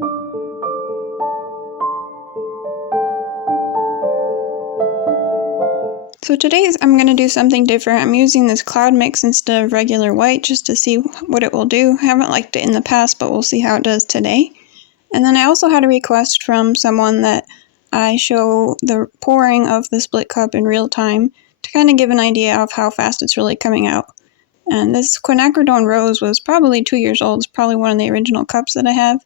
So today I'm going to do something different. I'm using this cloud mix instead of regular white just to see what it will do. I haven't liked it in the past, but we'll see how it does today. And then I also had a request from someone that I show the pouring of the split cup in real time to kind of give an idea of how fast it's really coming out. And this quinacridone rose was probably 2 years old. It's probably one of the original cups that I have.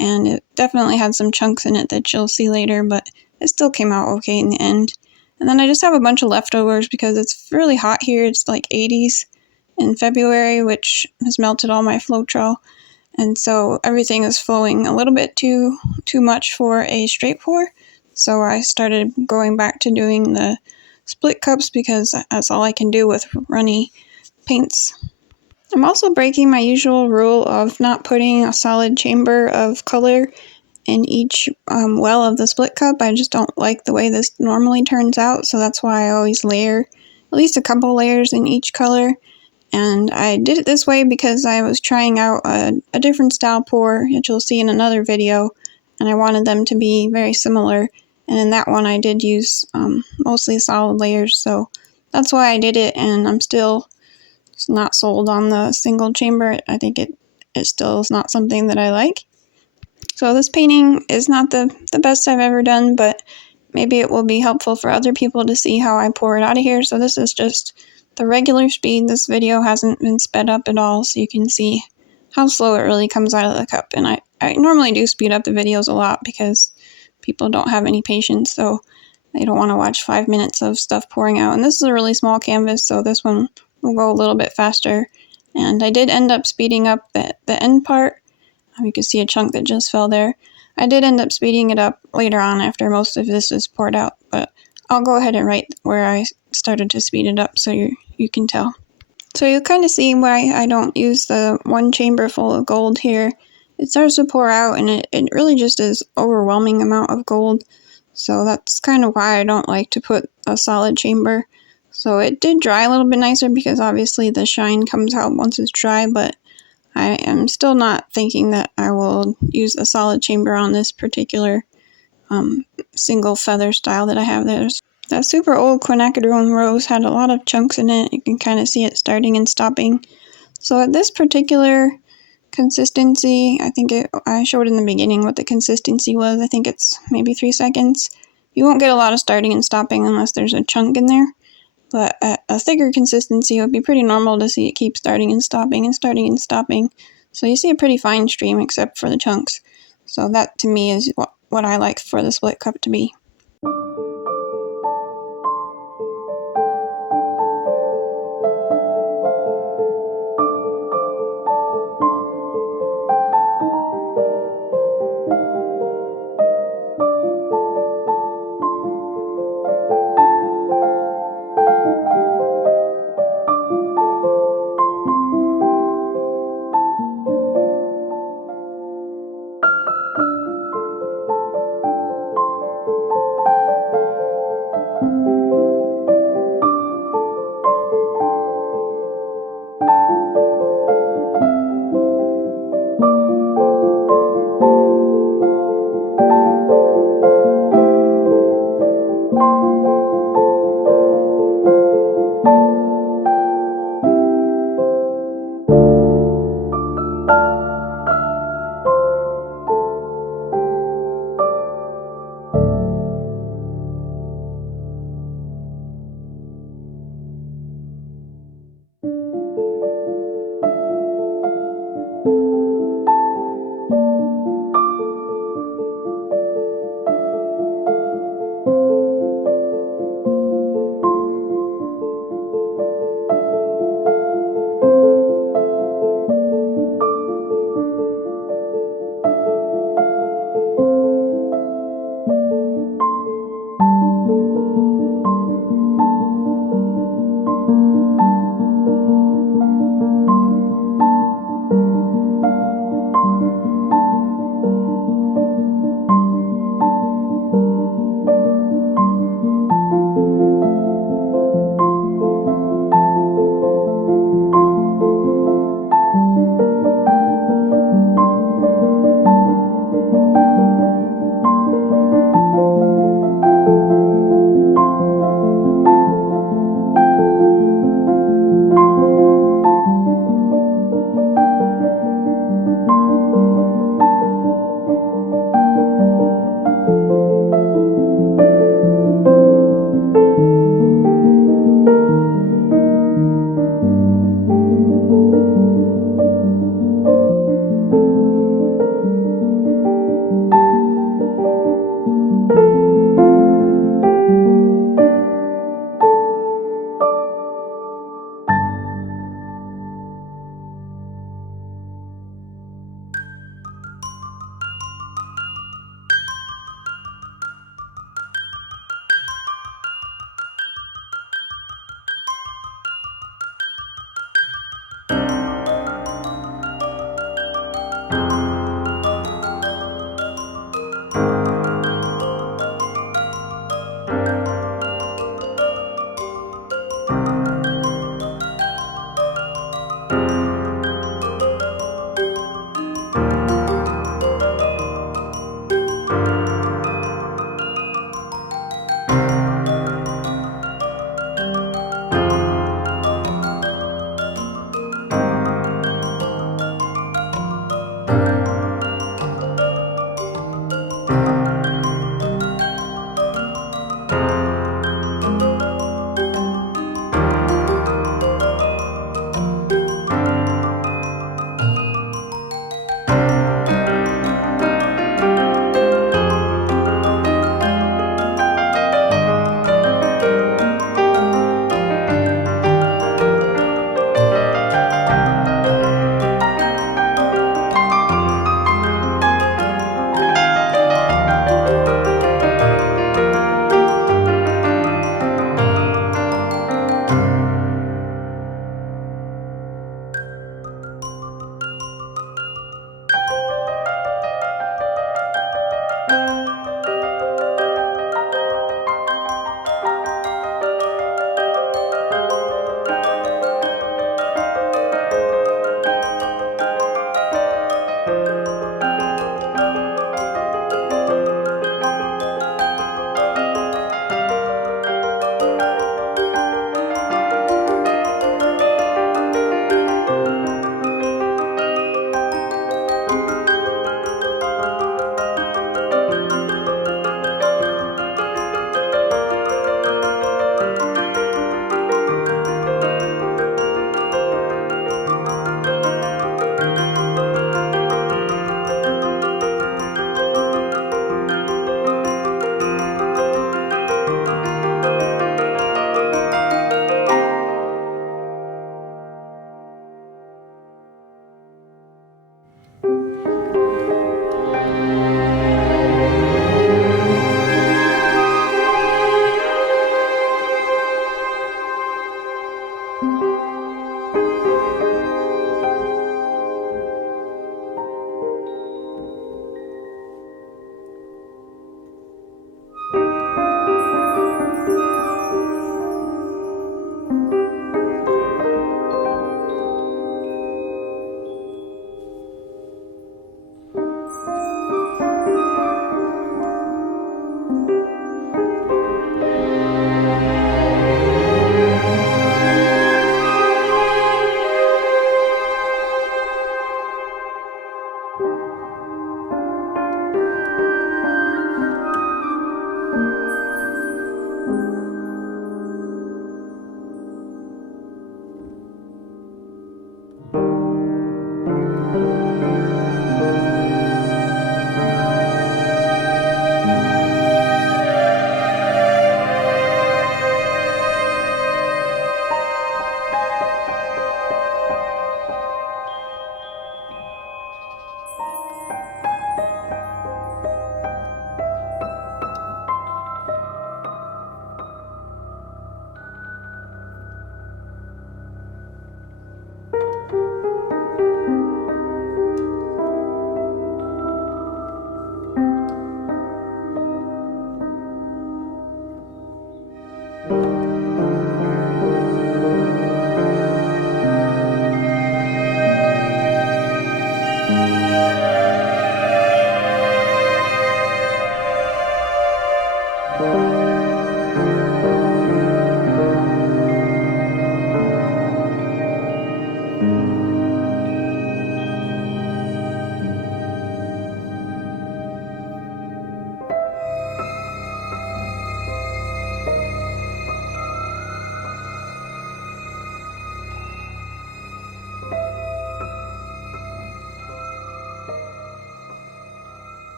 And it definitely had some chunks in it that you'll see later, but it still came out okay in the end. And then I just have a bunch of leftovers because it's really hot here. It's like 80s in February, which has melted all my Floetrol. And so everything is flowing a little bit too much for a straight pour. So I started going back to doing the split cups because that's all I can do with runny paints. I'm also breaking my usual rule of not putting a solid chamber of color in each well of the split cup. I just don't like the way this normally turns out, so that's why I always layer at least a couple layers in each color. And I did it this way because I was trying out a different style pour, which you'll see in another video, and I wanted them to be very similar. And in that one I did use mostly solid layers, so that's why I did it, and I'm still not sold on the single chamber. I think it still is not something that I like. So this painting is not the best I've ever done, but maybe it will be helpful for other people to see how I pour it out of here. So this is just the regular speed. This video hasn't been sped up at all, so you can see how slow it really comes out of the cup. And I normally do speed up the videos a lot because people don't have any patience, so they don't want to watch 5 minutes of stuff pouring out. And this is a really small canvas, so this one will go a little bit faster. And I did end up speeding up the end part. You can see a chunk that just fell there. I did end up speeding it up later on after most of this is poured out, but I'll go ahead and write where I started to speed it up so you can tell. So you kind of see why I don't use the one chamber full of gold here. It starts to pour out and it really just is overwhelming amount of gold. So that's kind of why I don't like to put a solid chamber. So it did dry a little bit nicer because obviously the shine comes out once it's dry, but I am still not thinking that I will use a solid chamber on this particular single feather style that I have there. That super old quinacridone rose had a lot of chunks in it. You can kind of see it starting and stopping. So at this particular consistency, I showed in the beginning what the consistency was. I think it's maybe 3 seconds. You won't get a lot of starting and stopping unless there's a chunk in there. But at a thicker consistency, it would be pretty normal to see it keep starting and stopping and starting and stopping. So you see a pretty fine stream except for the chunks. So that to me is what I like for the split cup to be.